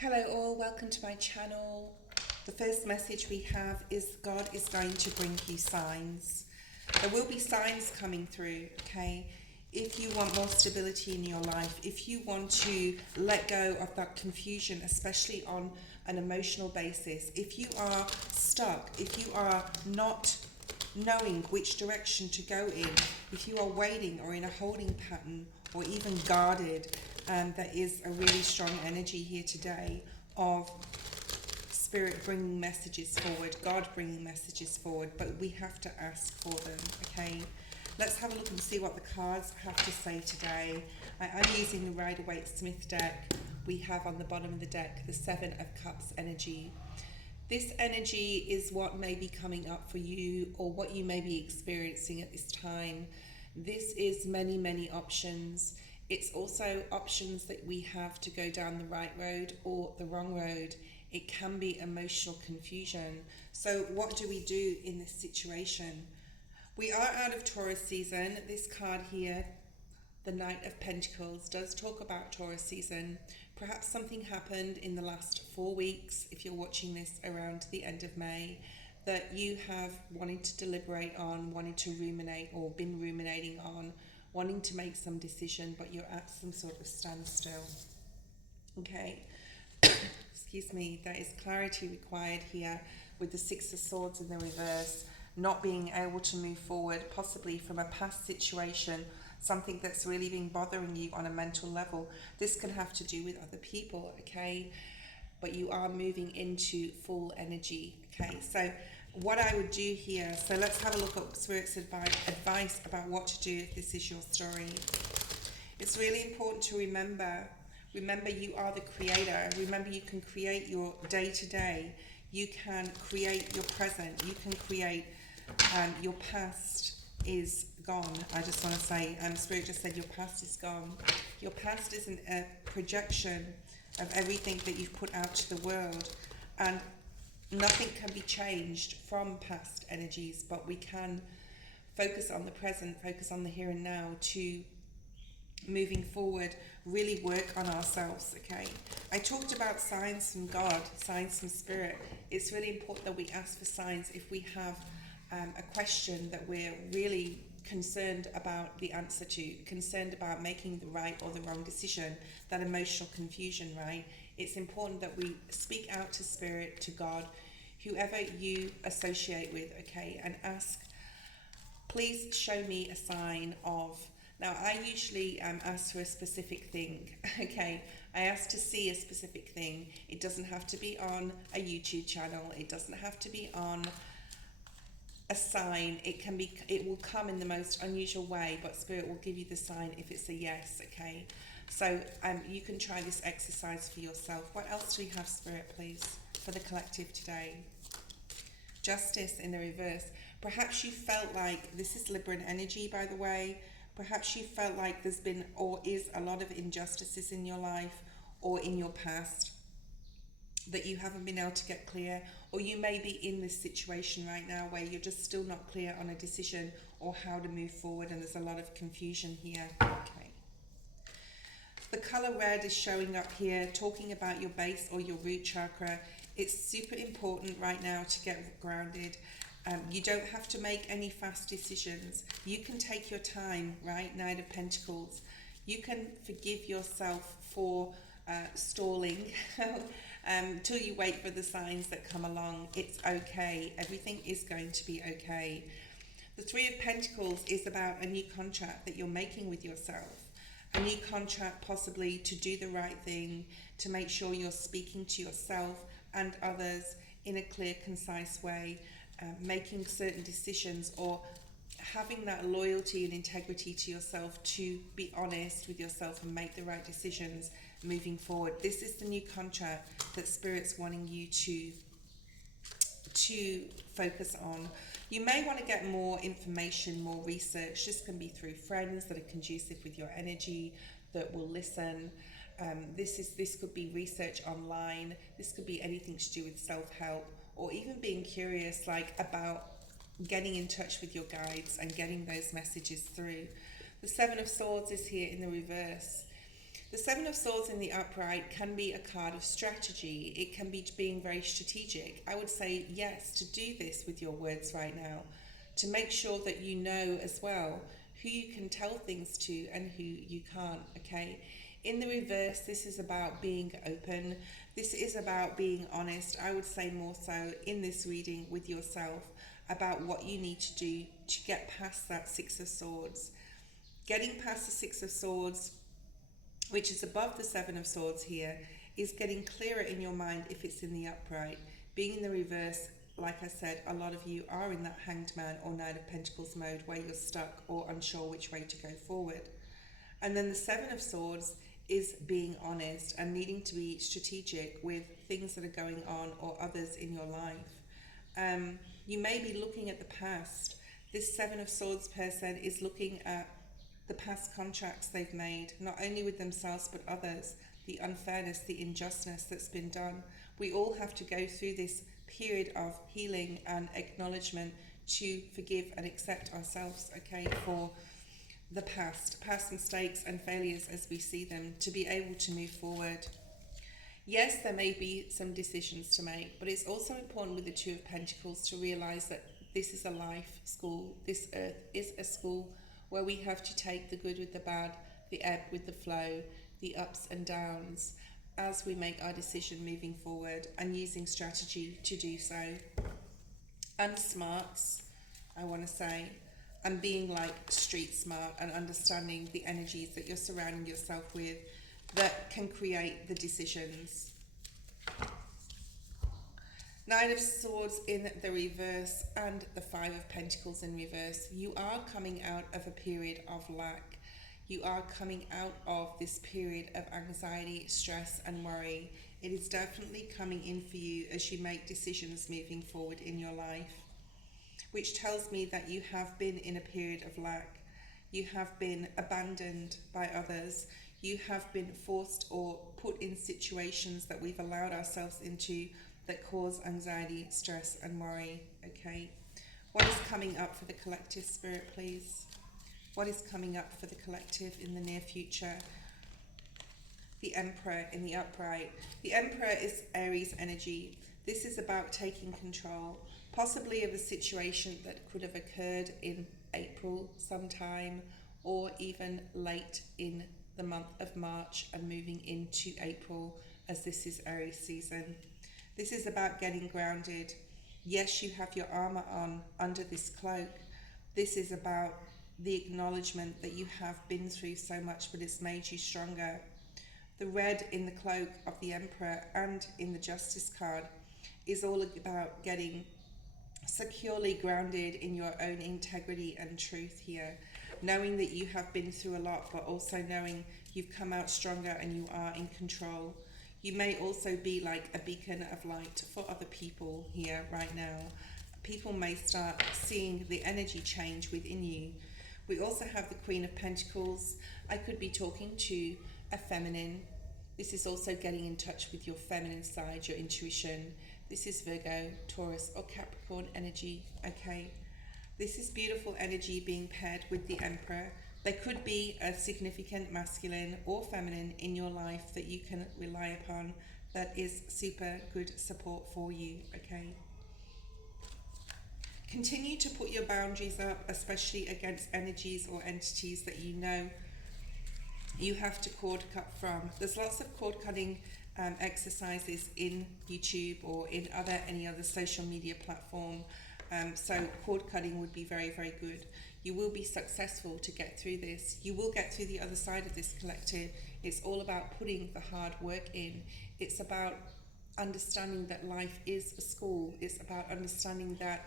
Hello all, welcome to my channel. The first message we have is God is going to bring you signs. There will be signs coming through, okay? If you want more stability in your life, if you want to let go of that confusion, especially on an emotional basis, if you are stuck, if you are not knowing which direction to go in, if you are waiting or in a holding pattern or even guarded, there is a really strong energy here today of Spirit bringing messages forward, God bringing messages forward, but we have to ask for them, okay? Let's have a look and see what the cards have to say today. I'm using the Rider-Waite-Smith deck. We have on the bottom of the deck the Seven of Cups energy. This energy is what may be coming up for you or what you may be experiencing at this time. This is many, many options. It's also options that we have to go down the right road or the wrong road. It can be emotional confusion. So what do we do in this situation? We are out of Taurus season. This card here, the Knight of Pentacles, does talk about Taurus season. Perhaps something happened in the last 4 weeks, if you're watching this around the end of May, that you have wanted to deliberate on, wanted to ruminate or been ruminating on, wanting to make some decision, but you're at some sort of standstill. Okay, excuse me, there is clarity required here with the Six of Swords in the reverse, not being able to move forward, possibly from a past situation, something that's really been bothering you on a mental level. This can have to do with other people, okay? But you are moving into full energy, okay? So what I would do here, so let's have a look at Spirit's advice about what to do if this is your story. It's really important to remember you are the creator. Remember, you can create your day-to-day. You can create your present. You can create your past is gone. I just want to say, Spirit just said your past is gone. Your past isn't a projection of everything that you've put out to the world, and nothing can be changed from past energies, but we can focus on the present, focus on the here and now to moving forward, really work on ourselves, okay? I talked about signs from God, signs from Spirit. It's really important that we ask for signs if we have a question that we're really concerned about the answer to, concerned about making the right or the wrong decision, that emotional confusion, right? It's important that we speak out to Spirit, to God, whoever you associate with, okay, and ask, please show me a sign of. Now, I usually ask for a specific thing, okay? I ask to see a specific thing. It doesn't have to be on a YouTube channel. It doesn't have to be on a sign. It will come in the most unusual way, but Spirit will give you the sign if it's a yes, okay? So you can try this exercise for yourself. What else do we have, Spirit, please, for the collective today? Justice in the reverse. Perhaps you felt like, this is Libran energy, by the way, perhaps you felt like there's been or is a lot of injustices in your life or in your past that you haven't been able to get clear, or you may be in this situation right now where you're just still not clear on a decision or how to move forward, and there's a lot of confusion here, okay? The color red is showing up here, talking about your base or your root chakra. It's super important right now to get grounded. You don't have to make any fast decisions. You can take your time, right? Knight of Pentacles. You can forgive yourself for stalling till you wait for the signs that come along. It's okay. Everything is going to be okay. The Three of Pentacles is about a new contract that you're making with yourself. A new contract possibly to do the right thing, to make sure you're speaking to yourself and others in a clear, concise way, making certain decisions or having that loyalty and integrity to yourself to be honest with yourself and make the right decisions moving forward. This is the new contract that Spirit's wanting you to focus on. You may want to get more information, more research. This can be through friends that are conducive with your energy, that will listen. This could be research online. This could be anything to do with self-help, or even being curious, like, about getting in touch with your guides and getting those messages through. The Seven of Swords is here in the reverse. The Seven of Swords in the upright can be a card of strategy. It can be being very strategic. I would say yes to do this with your words right now, to make sure that you know as well who you can tell things to and who you can't, okay? In the reverse, this is about being open. This is about being honest. I would say more so in this reading with yourself about what you need to do to get past that Six of Swords. Getting past the Six of Swords, which is above the Seven of Swords here, is getting clearer in your mind if it's in the upright. Being in the reverse, like I said, a lot of you are in that Hanged Man or Nine of Pentacles mode where you're stuck or unsure which way to go forward. And then the Seven of Swords is being honest and needing to be strategic with things that are going on or others in your life. You may be looking at the past. This Seven of Swords person is looking at the past contracts they've made, not only with themselves but others, the unfairness, the injustice that's been done. We all have to go through this period of healing and acknowledgement to forgive and accept ourselves, okay, for the past mistakes and failures as we see them, to be able to move forward. Yes, there may be some decisions to make, but it's also important with the Two of Pentacles to realize that this is a life school. This earth is a school where we have to take the good with the bad, the ebb with the flow, the ups and downs as we make our decision moving forward, and using strategy to do so. And smarts, I want to say, and being like street smart and understanding the energies that you're surrounding yourself with that can create the decisions. Nine of Swords in the reverse and the Five of Pentacles in reverse. You are coming out of a period of lack. You are coming out of this period of anxiety, stress and worry. It is definitely coming in for you as you make decisions moving forward in your life, which tells me that you have been in a period of lack. You have been abandoned by others. You have been forced or put in situations that we've allowed ourselves into that cause anxiety, stress and worry, okay? What is coming up for the collective, Spirit, please? What is coming up for the collective in the near future? The Emperor in the upright. The Emperor is Aries energy. This is about taking control, possibly of a situation that could have occurred in April sometime, or even late in the month of March and moving into April, as this is Aries season. This is about getting grounded. Yes, you have your armor on under this cloak. This is about the acknowledgement that you have been through so much, but it's made you stronger. The red in the cloak of the Emperor and in the Justice card is all about getting securely grounded in your own integrity and truth here, knowing that you have been through a lot, but also knowing you've come out stronger and you are in control. You may also be like a beacon of light for other people here right now. People may start seeing the energy change within you. We also have the Queen of Pentacles. I could be talking to a feminine. This is also getting in touch with your feminine side, your intuition. This is Virgo, Taurus or Capricorn energy, okay? This is beautiful energy being paired with the Emperor. There could be a significant masculine or feminine in your life that you can rely upon that is super good support for you, okay? Continue to put your boundaries up, especially against energies or entities that you know you have to cord cut from. There's lots of cord cutting exercises in YouTube or in any other social media platform. So cord cutting would be very, very good. You will be successful to get through this. You will get through the other side of this collective. It's all about putting the hard work in. It's about understanding that life is a school. It's about understanding that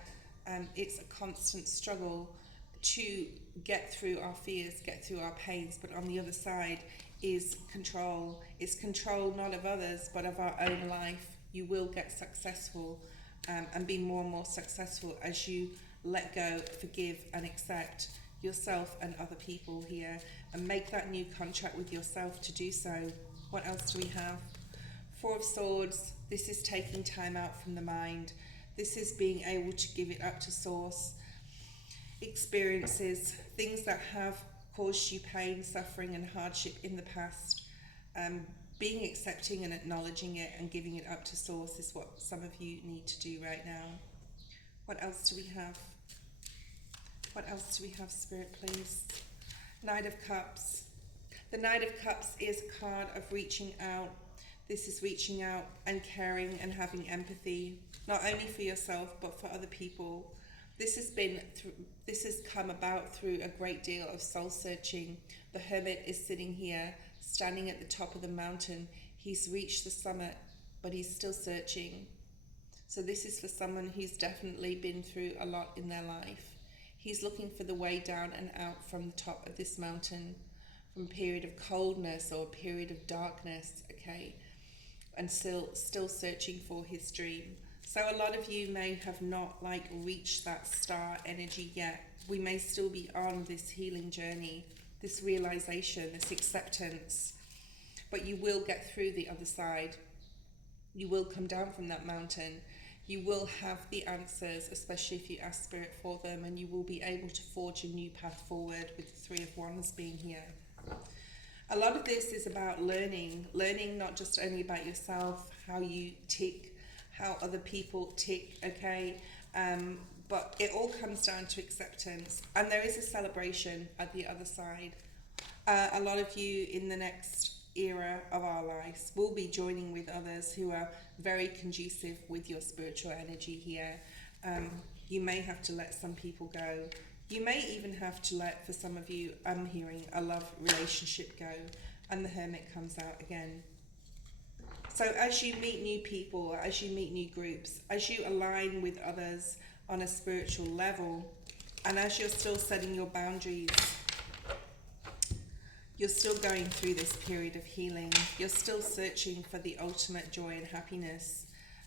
it's a constant struggle to get through our fears, get through our pains, but on the other side is control. It's control not of others, but of our own life. You will get successful and be more and more successful as you let go, forgive and accept yourself and other people here, and make that new contract with yourself to do so. What else do we have? Four of Swords. This is taking time out from the mind. This is being able to give it up to source. Experiences, things that have caused you pain, suffering and hardship in the past. Being accepting and acknowledging it and giving it up to source is what some of you need to do right now. What else do we have? What else do we have, Spirit, please? Knight of Cups. The Knight of Cups is a card of reaching out. This is reaching out and caring and having empathy, not only for yourself but for other people. This has come about through a great deal of soul searching. The Hermit is sitting here, standing at the top of the mountain. He's reached the summit, but he's still searching. So this is for someone who's definitely been through a lot in their life. He's looking for the way down and out from the top of this mountain, from a period of coldness or a period of darkness, okay, and still searching for his dream. So a lot of you may have not reached that star energy yet. We may still be on this healing journey, this realization, this acceptance, but you will get through the other side. You will come down from that mountain. You will have the answers, especially if you ask Spirit for them, and you will be able to forge a new path forward with the Three of Wands being here. A lot of this is about learning not just only about yourself, how you tick, how other people tick, okay? But it all comes down to acceptance, and there is a celebration at the other side. A lot of you in the next era of our lives will be joining with others who are very conducive with your spiritual energy here. You may have to let some people go. You may even have to let, for some of you, I'm hearing a love relationship go, and the Hermit comes out again. So as you meet new people, as you meet new groups, as you align with others on a spiritual level, and as you're still setting your boundaries, you're still going through this period of healing. You're still searching for the ultimate joy and happiness,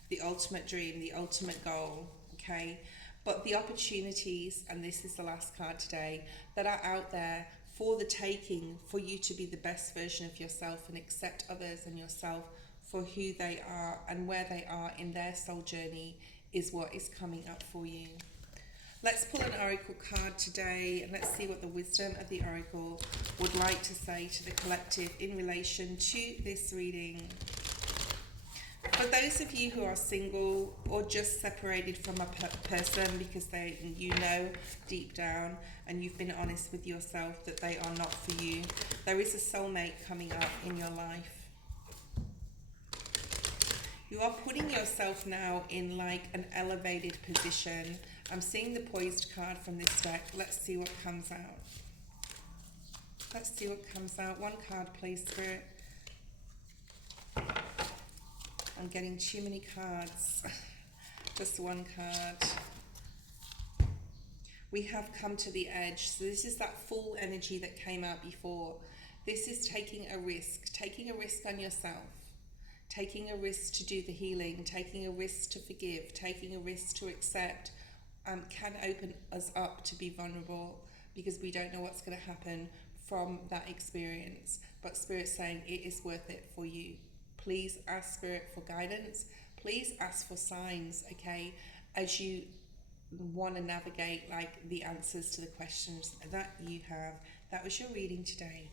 the ultimate dream, the ultimate goal, okay? But the opportunities, and this is the last card today, that are out there for the taking, for you to be the best version of yourself and accept others and yourself for who they are and where they are in their soul journey, is what is coming up for you. Let's pull an oracle card today, and let's see what the wisdom of the oracle would like to say to the collective in relation to this reading. For those of you who are single or just separated from a person because you know deep down and you've been honest with yourself that they are not for you, there is a soulmate coming up in your life. You are putting yourself now in an elevated position. I'm seeing the Poised card from this deck. Let's see what comes out. Let's see what comes out. One card, please, Spirit. I'm getting too many cards. Just one card. We have come to the edge. So this is that full energy that came out before. This is taking a risk on yourself. Taking a risk to do the healing, taking a risk to forgive, taking a risk to accept, can open us up to be vulnerable because we don't know what's going to happen from that experience. But Spirit's saying it is worth it for you. Please ask Spirit for guidance. Please ask for signs, okay, as you want to navigate the answers to the questions that you have. That was your reading today.